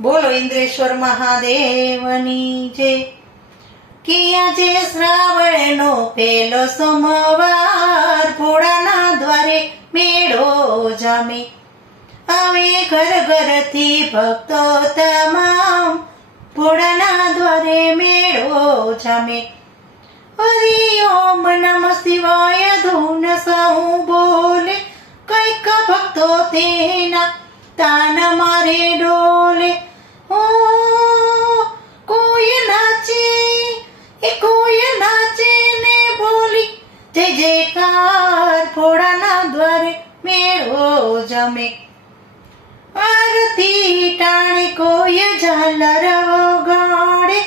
બોલો ઇન્દ્રેશ્વર મહાદેવની જય. કે આજે શ્રાવણનો પેલો સોમવાર, ભોળાના દ્વારે મેળો જામે. આવે ઘર ઘરથી ભક્તો તમામ, ભોળાના દ્વારે મેળો જામે. હરિ ઓમ નમઃ શિવાય ધૂન સૌ બોલે, કઈક ભક્તો તેના તાન મારે ડોલે. ઓ કોઈ નાચે, એ કોઈ નાચે ને બોલી જય જયકાર, ભોળાના દ્વારે મેળો જામે. આરતી ટાણે કોઈ ઝાલર વગાડે,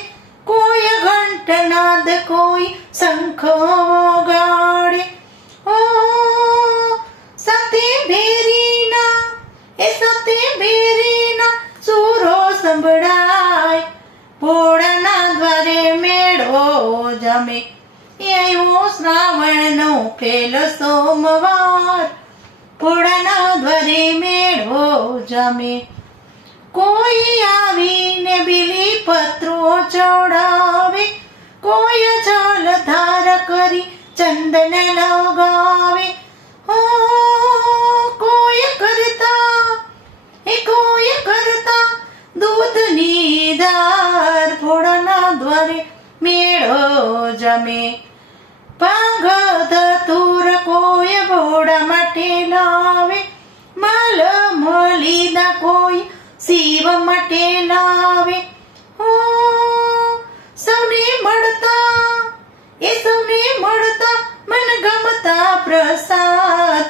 કોઈ ઘંટનાદ, કોઈ શંખ વગાડે. ઓ સતી ભેરીના, એ સતી ભેરીના સુરો સંભળાય, ભોળાના દ્વારે મેળો જામે. એ આવ્યો શ્રાવણનો પહેલો સોમવાર, ભોળાના દ્વારે મેળો જામે. કોઈ આવીને બીલી પત્રો ચડાવે, કોઈ જલધાર કરી ચંદન લગાવે. ઓ કોઈ કરતા દૂધની ધાર, ભોળાના દ્વારે મેળો જામે. ભાંગ ધતુર કોઈ ભોળા માટે લાવે, માલ મલીદા કોઈ શિવ માટે લાવે. ઓ સૌને મળતા મન ગમતા પ્રસાદ,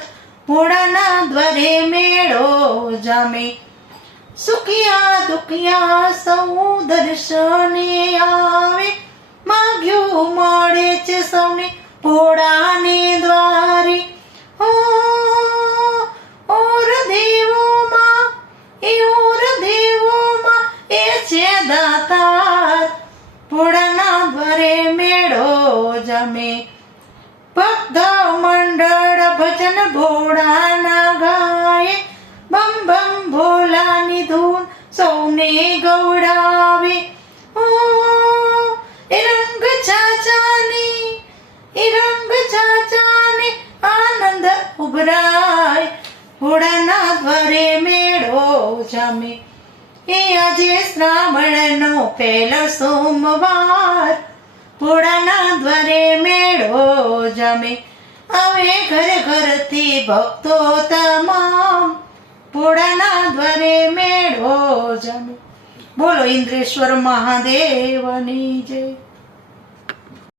ભોળાના દ્વારે મેળો જામે. સુખિયા દુખિયા સૌ દર્શને આવે, માગ્યું મળે છે સૌને ભોળાને દ્વારે. ઓર દેવોમાં એ છે દાતાર, ભોળાના દ્વારે મેળો જામે. ભક્ત મંડળ ભજન ભોળાના ગાય, બમ બમ ભોલાની ધૂન સૌને ગવડાવે. ઓ એ રંગ ચાચાને આનંદ ઉભરાય, ભોળાના દ્વારે મેળો જામે. એ આજે શ્રાવણનો પહેલો સોમવાર, ભોળાના દ્વારે મેળો જામે. આવે ઘર ઘરથી ભક્તો તમામ, ભોળાના દ્વારે મેળો જામે. બોલો ઇન્દ્રેશ્વર મહાદેવની જય.